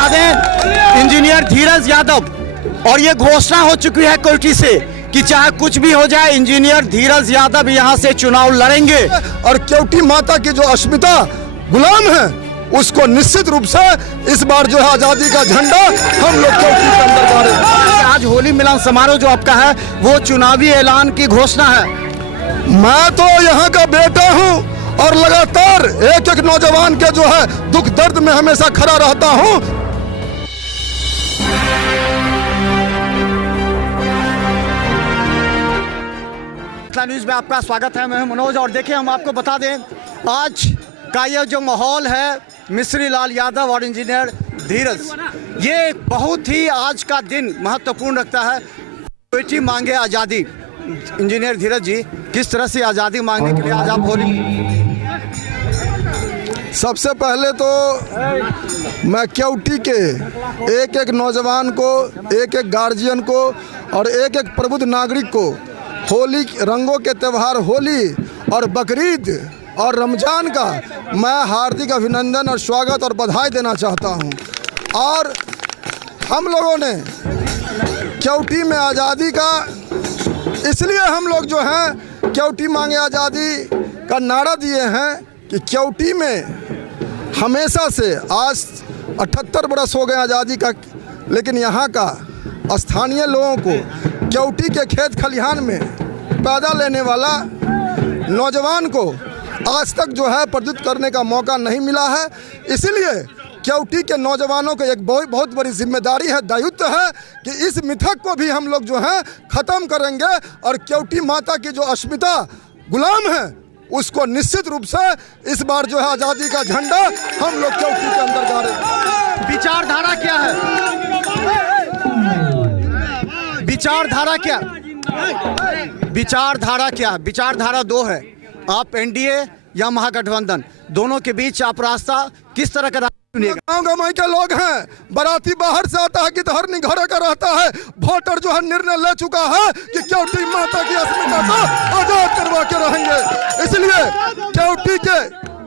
बता दें, इंजीनियर धीरज यादव और ये घोषणा हो चुकी है कोर्टी से कि चाहे कुछ भी हो जाए इंजीनियर धीरज यादव यहाँ से चुनाव लड़ेंगे। और केवटी माता की जो अस्मिता गुलाम है उसको निश्चित रूप से इस बार जो है आजादी का झंडा हम लोग केवटी के अंदर गाड़ेंगे। आज होली मिलन समारोह जो आपका है वो चुनावी ऐलान की घोषणा है। मैं तो यहाँ का बेटा हूँ और लगातार एक एक नौजवान के जो है दुख दर्द में हमेशा खड़ा रहता हूँ। न्यूज में आपका स्वागत है। मैं हूं मनोज और देखिए हम आपको बता दें आज का ये जो माहौल है मिश्री लाल यादव और इंजीनियर धीरज, ये बहुत ही आज का दिन महत्वपूर्ण रखता है। बेटी मांगे आज़ादी। इंजीनियर धीरज जी, किस तरह से आज़ादी मांगने के लिए आज आप होली? सबसे पहले तो मैं केवटी के एक एक नौजवान को, एक एक गार्जियन को और एक एक प्रबुद्ध नागरिक को होली रंगों के त्यौहार होली और बकरीद और रमज़ान का मैं हार्दिक अभिनंदन और स्वागत और बधाई देना चाहता हूं। और हम लोगों ने केवटी में आज़ादी का इसलिए हम लोग जो हैं केवटी मांगे आज़ादी का नारा दिए हैं कि केवटी में हमेशा से आज 78 बरस हो गए आज़ादी का, लेकिन यहाँ का स्थानीय लोगों को केवटी के खेत खलिहान में पैदा लेने वाला नौजवान को आज तक जो है प्रदुत करने का मौका नहीं मिला है। इसीलिए केवटी के नौजवानों को एक बहुत बड़ी जिम्मेदारी है, दायित्व है कि इस मिथक को भी हम लोग जो है ख़त्म करेंगे और केवटी माता की जो अस्मिता गुलाम है उसको निश्चित रूप से इस बार जो है आज़ादी का झंडा हम लोग केवटी के अंदर गाड़ेंगे। विचारधारा क्या है? विचारधारा क्या? विचारधारा क्या? विचारधारा दो है, आप एनडीए या महागठबंधन, दोनों के बीच आप रास्ता किस तरह का चुनिएगा? गाँव गमाई के लोग हैं, बाराती बाहर से आता है कि हर निघरे का रहता है। वोटर जो है निर्णय ले चुका है कि केवटी माता की अस्मिता को आजाद करवा के रहेंगे। इसलिए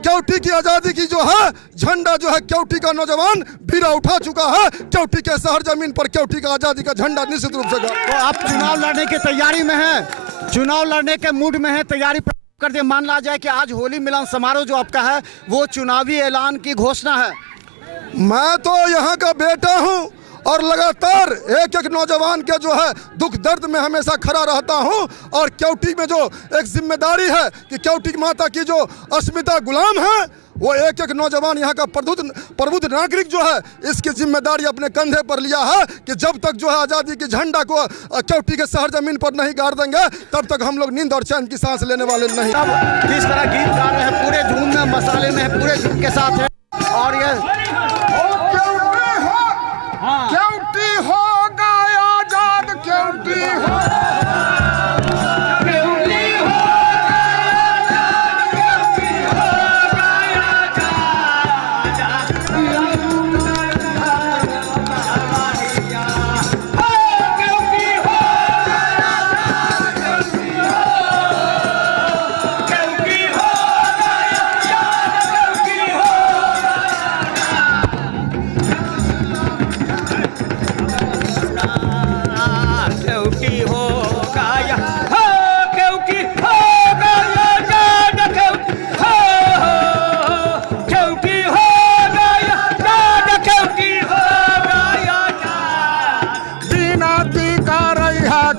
केवटी की आज़ादी की जो है झंडा जो है केवटी का नौजवान बीरा उठा चुका है। केवटी के शहर जमीन पर केवटी का आज़ादी का झंडा निश्चित रूप से। तो आप चुनाव लड़ने की तैयारी में हैं, चुनाव लड़ने के मूड में है, तैयारी कर दे। मान ला जाए कि आज होली मिलन समारोह जो आपका है वो चुनावी ऐलान की घोषणा है। मैं तो यहाँ का बेटा हूँ और लगातार एक एक नौजवान के जो है दुख दर्द में हमेशा खड़ा रहता हूं। और केवटी में जो एक जिम्मेदारी है कि केवटी माता की जो अस्मिता गुलाम है वो एक एक नौजवान यहाँ का प्रबुद्ध नागरिक जो है इसकी जिम्मेदारी अपने कंधे पर लिया है कि जब तक जो है आज़ादी की झंडा को केवटी के शहर जमीन पर नहीं गाड़ देंगे तब तक हम लोग नींद और चैन की सांस लेने वाले नहीं। किस तरह गीत गा रहे हैं, पूरे धूम में मसाले में, पूरे धूम के साथ है। और ये केवटी होगा आजाद, केवटी हो,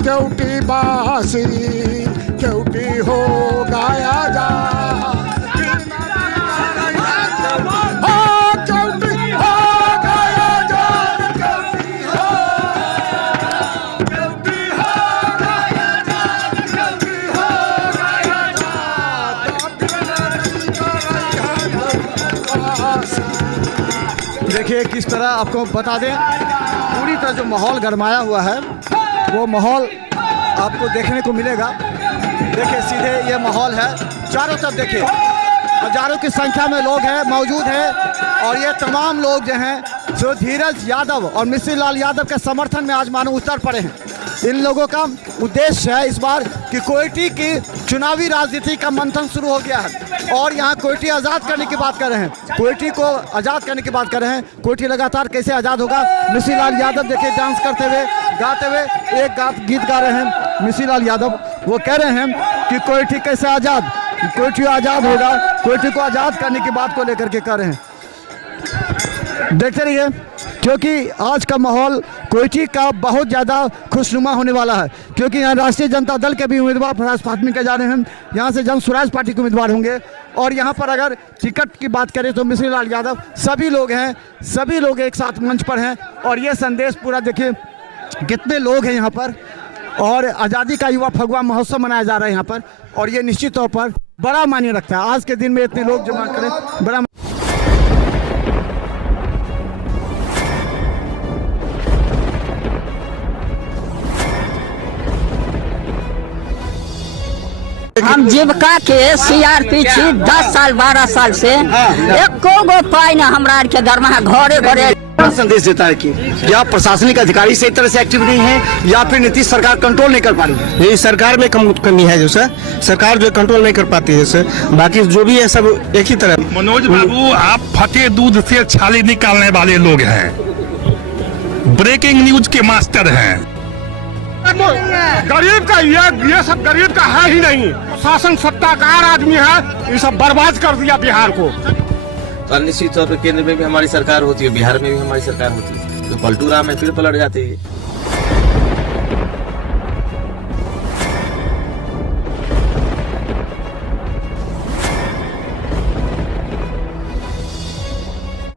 केवटी बासी केवटी हो गाया जा, केवटी हो गाया जा, केवटी हो गाया जा, केवटी हो गाया जा। देखिए किस तरह आपको बता दें पूरी तरह जो माहौल गरमाया हुआ है वो माहौल आपको देखने को मिलेगा। देखिए सीधे ये माहौल है, चारों तरफ देखिए हजारों की संख्या में लोग हैं, मौजूद हैं। और ये तमाम लोग जो हैं जो धीरज यादव और मिश्री लाल यादव के समर्थन में आज मानो उतर पड़े हैं। इन लोगों का उद्देश्य है इस बार कि कोयटी की चुनावी राजनीति का मंथन शुरू हो गया है और यहाँ कोयटी आज़ाद करने की बात कर रहे हैं, कोयटी को आज़ाद करने की बात कर रहे हैं। कोयटी लगातार कैसे आज़ाद होगा, मिश्री लाल यादव देखिए डांस करते हुए, गाते हुए एक गीत गा रहे हैं मिश्री लाल यादव। वो कह रहे हैं कि कोयटी कैसे आज़ाद, कोयटी आज़ाद होगा, कोयटी को आज़ाद करने की बात को लेकर के कर रहे हैं। देखते रहिए क्योंकि आज का माहौल कोयटी का बहुत ज़्यादा खुशनुमा होने वाला है, क्योंकि यहाँ राष्ट्रीय जनता दल के भी उम्मीदवार फराज फातमी के जा रहे हैं, यहाँ से जन स्वराज पार्टी के उम्मीदवार होंगे और यहाँ पर अगर टिकट की बात करें तो मिश्री लाल यादव, सभी लोग हैं, सभी लोग एक साथ मंच पर हैं और ये संदेश पूरा देखिए कितने लोग हैं यहाँ पर और आज़ादी का युवा फगुआ महोत्सव मनाया जा रहा है यहाँ पर और ये निश्चित तौर पर बड़ा मायने रखता है। आज के दिन में इतने लोग जमा करें बड़ा हम जीविका के सीआरपी छी 10 साल 12 साल से एको गो पाई ना हमरा के दरमाहा घरे घरे संदेश देता है कि या प्रशासनिक अधिकारी से एक तरह से एक्टिव नहीं है या फिर नीतीश सरकार कंट्रोल नहीं कर पा रही है। ये सरकार में कमी है जो सर, सरकार जो कंट्रोल नहीं कर पाती है सर, बाकी जो भी है सब एक ही तरह। मनोज बाबू, आप फटे दूध से छाली निकालने वाले लोग हैं, ब्रेकिंग न्यूज के मास्टर हैं। गरीब का ये सब गरीब का है ही नहीं, शासन सत्ताकार आदमी है, ये सब बर्बाद कर दिया बिहार को। तो निश्चित तौर पर केंद्र में भी हमारी सरकार होती है, बिहार में भी हमारी सरकार होती है, तो पलटू राम है फिर पलट जाते हैं।